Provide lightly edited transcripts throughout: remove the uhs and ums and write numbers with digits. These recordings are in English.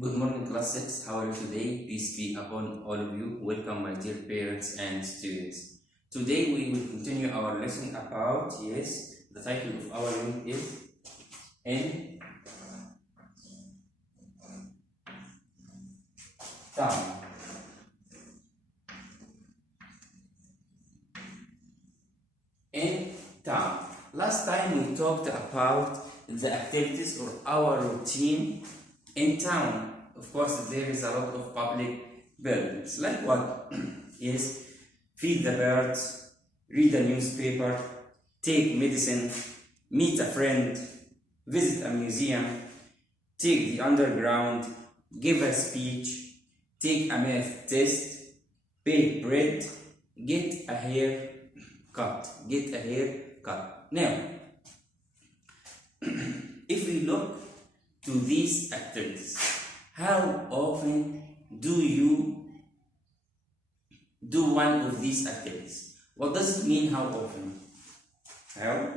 Good morning, class 6. How are you today? Peace be upon all of you. Welcome, my dear parents and students. Today we will continue our lesson about, the title of our unit is In Town. In town. Last time we talked about the activities or our routine in town. Of course, there is a lot of public buildings. Like what? Yes, feed the birds, read a newspaper, take medicine, meet a friend, visit a museum, take the underground, give a speech, take a math test, bake bread, get a haircut. Get a haircut. Now, if we look to these activities, how often do you do one of these activities? What does it mean, how often? How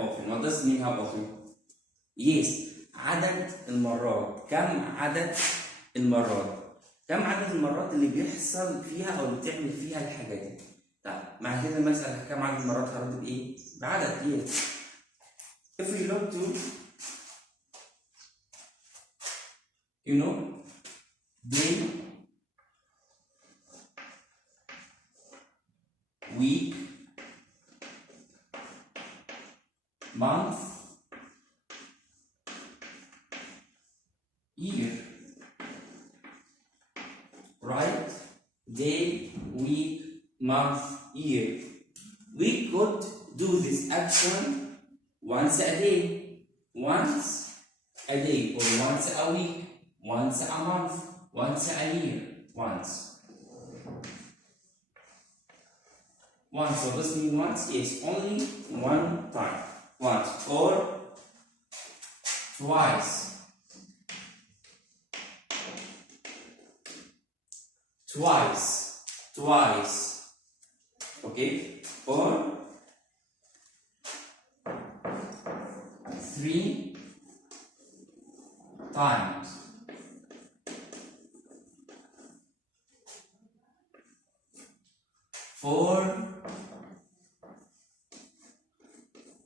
often? What does it mean, how often? Yes, عدد المرات. كم عدد المرات؟ كم عدد المرات اللي بيحصل فيها او بتعمل فيها الحاجة دي؟ طيب مع كده المسألة كم عدد المرات هرد بإيه؟ بعدد. yes. If we look to day, week, month, year, right? Day, week, month, year. We could do this action once a day, or once a week, once a month, once a year, once. Once, what does it mean once? Yes, only one time. Once or twice. Twice. Okay? Or 3 times. 4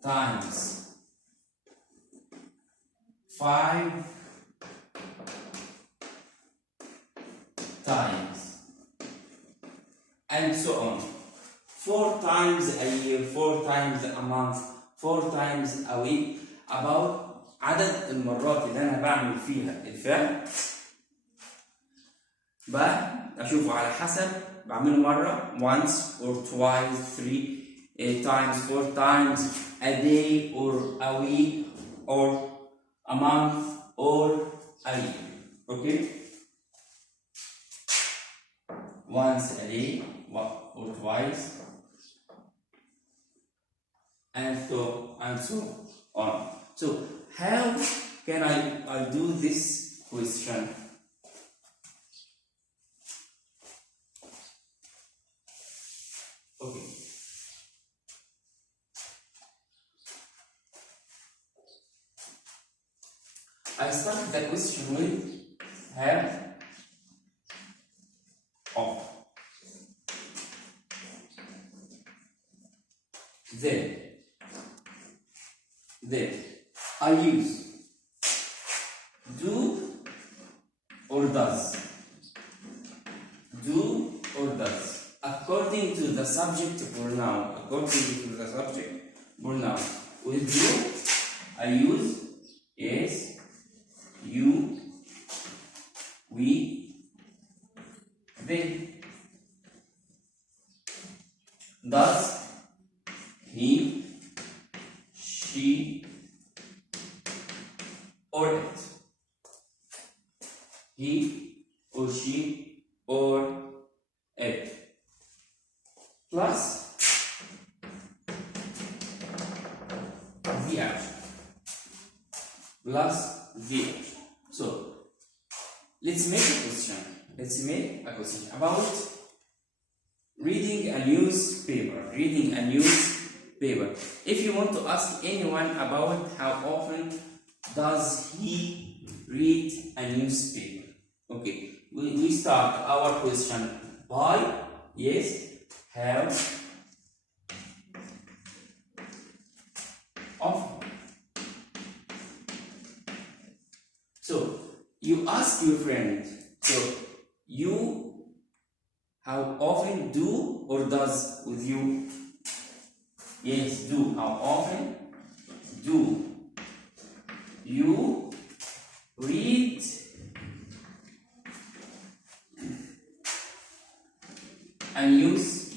times. 5 times. And so on. 4 times a year, 4 times a month, 4 times a week. About عدد المرات اللي أنا بعمل فيها الفعل بشوفه على حسب بعمله مرة once or twice, 3 times, 4 times, a day or a week or a month or a year. Okay? Once a day or twice, and so on. So how can I do this question? Okay. I start the question with have of. Then I use do or does. Do or does. According to the subject pronoun. With you, I use yes, you, we, they. Does, he, she, or it. He or she or it. Plus the action. plus there. So let's make a question. Let's make a question about reading a newspaper. Reading a newspaper. If you want to ask anyone about how often does he read a newspaper? Okay, we start our question by yes, how often. So you ask your friend, so you how often do or does with you? Yes, do. How often do you read a newspaper?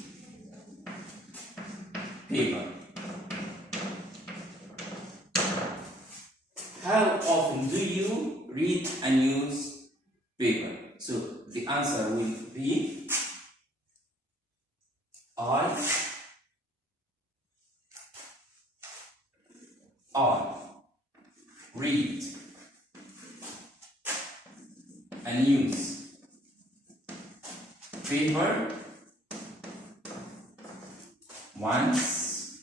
How often do you read a newspaper? So the answer will be I read a newspaper once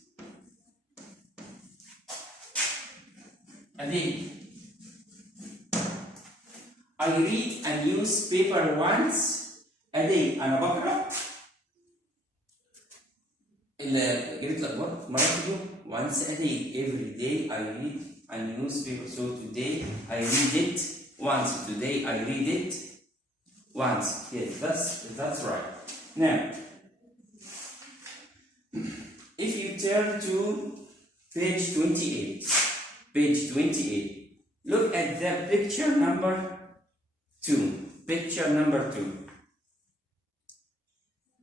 a day. I read a newspaper once a day. أنا بقرأ قريت الأخبار مرة في اليوم. Once a day. Every day I read a newspaper. So today I read it once. Today I read it once. Yes, that's right. Now, if you turn to page 28, look at the picture number 2. Picture number 2.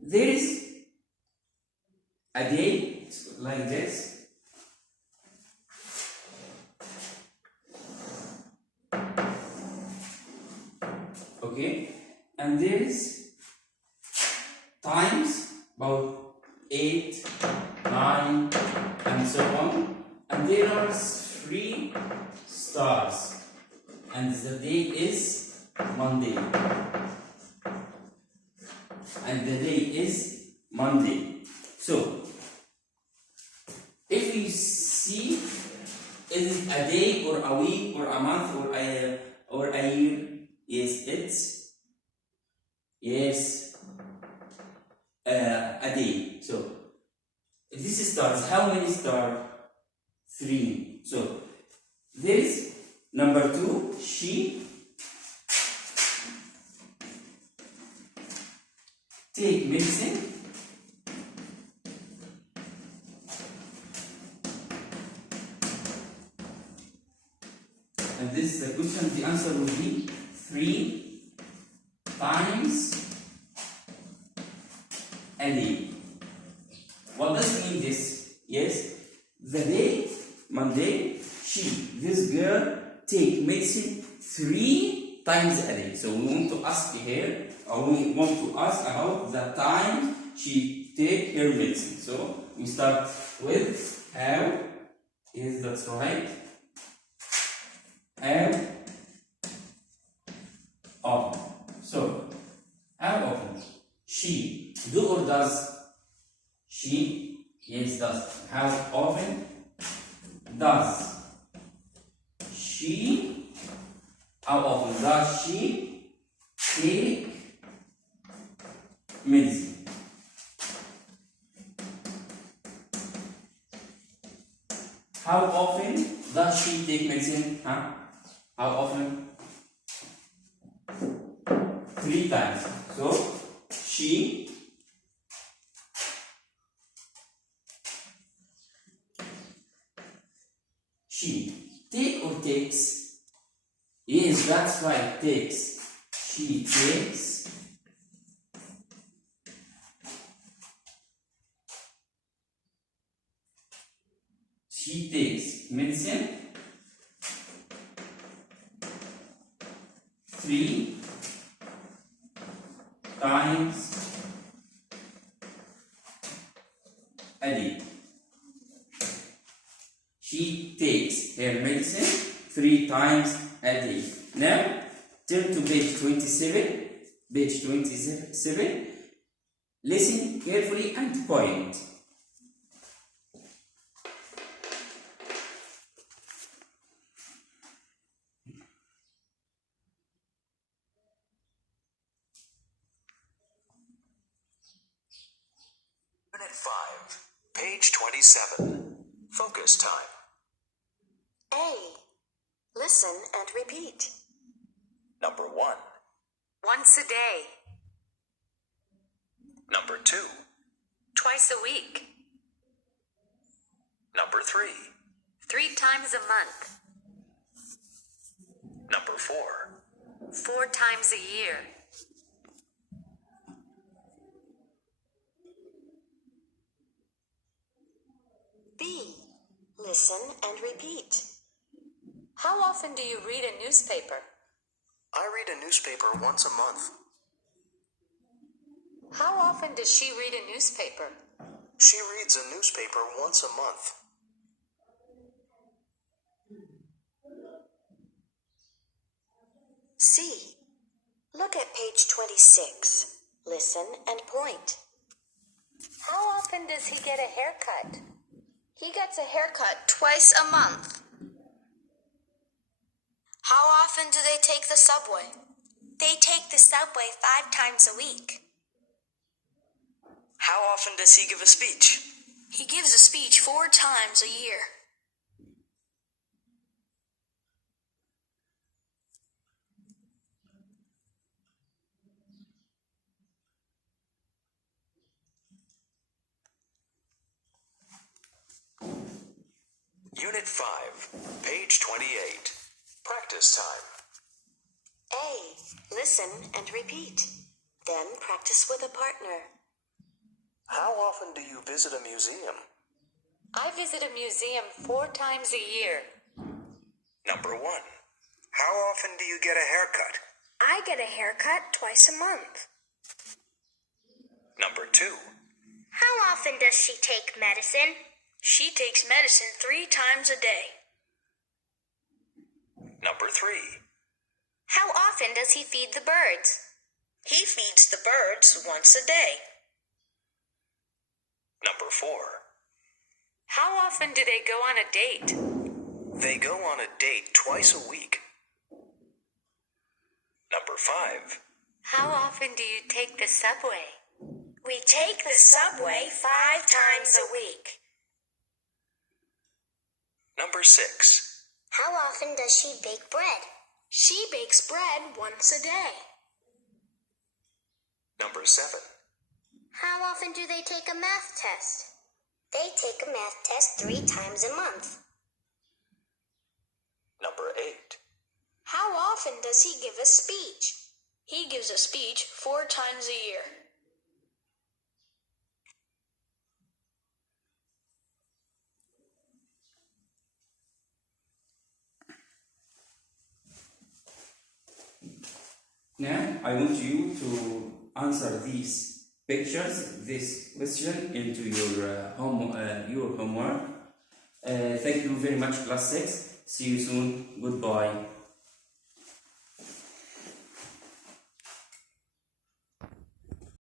There is a day like this. Okay, and there is times about 8, 9, and so on, and there are 3 stars, and the day is Monday, So if you see, is it a day or a week or a month or a year? Yes, it's a day. So this is stars. How many stars? 3. So there is number 2. She take medicine. And this is the question. The answer will be 3 times a day. What does it mean this? Yes, the day, Monday, this girl take medicine 3 times a day. So we want to ask here, or we want to ask about the time she take her medicine. So we start with how. Yes, that's right. How often? So, how often? She do or does? She, yes, does. How often does she? How often does she take medicine? How often does she take medicine? How often? 3 times. So she take or takes? Yes, that's right, takes. She takes medicine 3 times a day. She takes her medicine 3 times a day. Now, turn to page 27. Page 27. Listen carefully and point. Unit 5, page 27. Focus time. A. Listen and repeat. Number 1. Once a day. Number 2. Twice a week. Number 3. 3 times a month. Number 4. 4 times a year. B. Listen and repeat. How often do you read a newspaper? I read a newspaper once a month. How often does she read a newspaper? She reads a newspaper once a month. C. Look at page 26. Listen and point. How often does he get a haircut? He gets a haircut twice a month. How often do they take the subway? They take the subway 5 times a week. How often does he give a speech? He gives a speech 4 times a year. Unit 5, page 28. Practice time. A. Listen and repeat. Then practice with a partner. How often do you visit a museum? I visit a museum 4 times a year. Number 1. How often do you get a haircut? I get a haircut twice a month. Number 2. How often does she take medicine? She takes medicine 3 times a day. Number 3. How often does he feed the birds? He feeds the birds once a day. Number 4. How often do they go on a date? They go on a date twice a week. Number 5. How often do you take the subway? We take the subway 5 times a week. Number 6. How often does she bake bread? She bakes bread once a day. Number 7. How often do they take a math test? They take a math test 3 times a month. Number 8. How often does he give a speech? He gives a speech 4 times a year. Now, I want you to answer these pictures, this question into your homework. Thank you very much, class 6. See you soon. Goodbye.